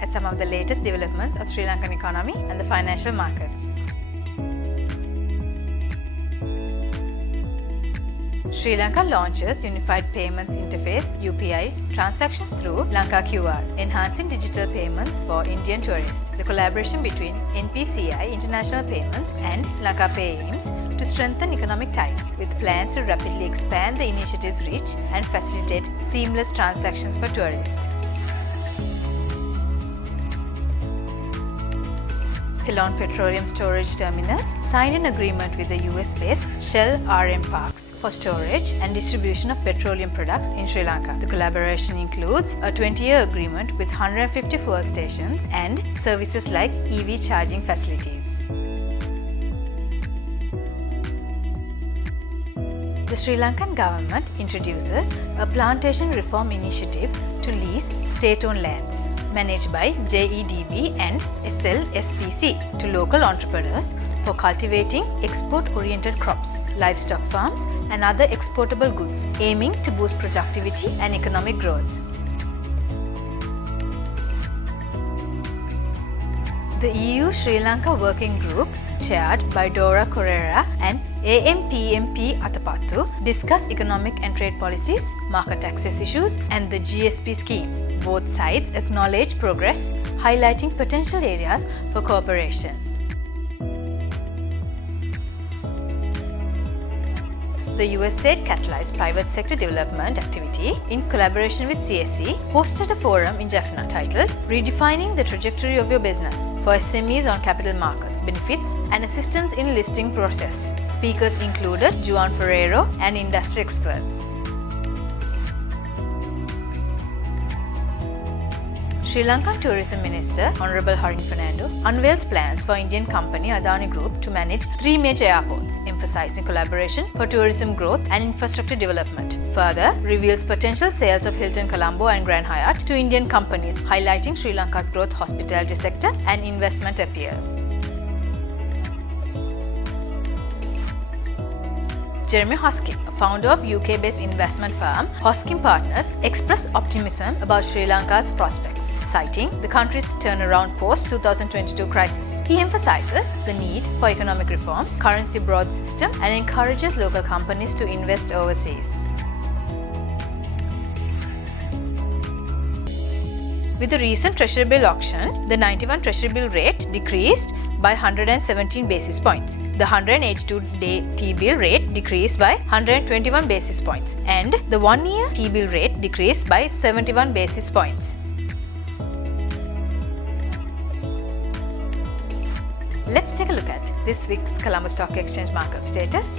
at some of the latest developments of Sri Lankan economy and the financial markets. Sri Lanka launches Unified Payments Interface (UPI) transactions through Lanka QR, enhancing digital payments for Indian tourists. The collaboration between NPCI International Payments and Lanka Pay aims to strengthen economic ties, with plans to rapidly expand the initiative's reach and facilitate seamless transactions for tourists. Ceylon Petroleum Storage Terminals signed an agreement with the US-based Shell RM Parks for storage and distribution of petroleum products in Sri Lanka. The collaboration includes a 20-year agreement with 150 fuel stations and services like EV charging facilities. The Sri Lankan government introduces a plantation reform initiative to lease state-owned lands managed by JEDB and SLSPC to local entrepreneurs for cultivating export-oriented crops, livestock farms and other exportable goods, aiming to boost productivity and economic growth. The EU-Sri Lanka Working Group, chaired by Dora Correa and AMPMP Atapattu, discuss economic and trade policies, market access issues and the GSP scheme. Both sides acknowledge progress, highlighting potential areas for cooperation. The USAID Catalyzed Private Sector Development Activity, in collaboration with CSE, hosted a forum in Jaffna titled Redefining the Trajectory of Your Business for SMEs on Capital Markets, Benefits and Assistance in Listing Process. Speakers included Juan Ferrero and industry experts. Sri Lankan Tourism Minister Honorable Harin Fernando unveils plans for Indian company Adani Group to manage 3 major airports, emphasizing collaboration for tourism growth and infrastructure development. Further, reveals potential sales of Hilton Colombo and Grand Hyatt to Indian companies, highlighting Sri Lanka's growth hospitality sector and investment appeal. Jeremy Hosking, a founder of UK-based investment firm Hosking Partners, expressed optimism about Sri Lanka's prospects, citing the country's turnaround post-2022 crisis. He emphasizes the need for economic reforms, currency broad system, and encourages local companies to invest overseas. With the recent Treasury-bill auction, the 91 Treasury-bill rate decreased by 117 basis points. The 182-day T-bill rate decreased by 121 basis points, and the 1-year T-bill rate decreased by 71 basis points. Let's take a look at this week's Colombo Stock Exchange market status.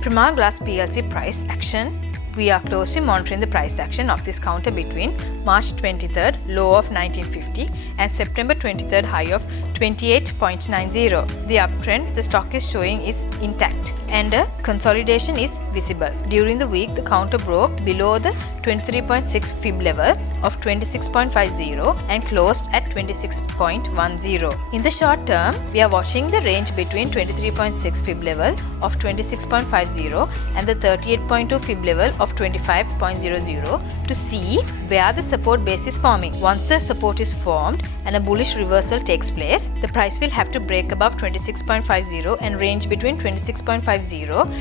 Primar Glass PLC price action. We are closely monitoring the price action of this counter between March 23rd low of 1950 and September 23rd high of 28.90. The uptrend the stock is showing is intact and a consolidation is visible. During the week, the counter broke below the 23.6 fib level of 26.50 and closed at 26.10. In the short term, we are watching the range between 23.6 fib level of 26.50 and the 38.2 fib level of 25.00 to see where the support base is forming. Once the support is formed and a bullish reversal takes place, the price will have to break above 26.50 and range between 26.50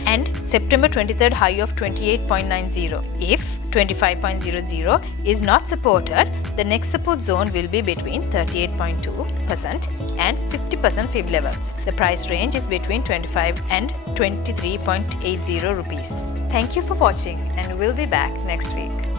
and September 23rd high of 28.90. If 25.00 is not supported, the next support zone will be between 38.2% and 50% fib levels. The price range is between 25 and 23.80 rupees. Thank you for watching, and we'll be back next week.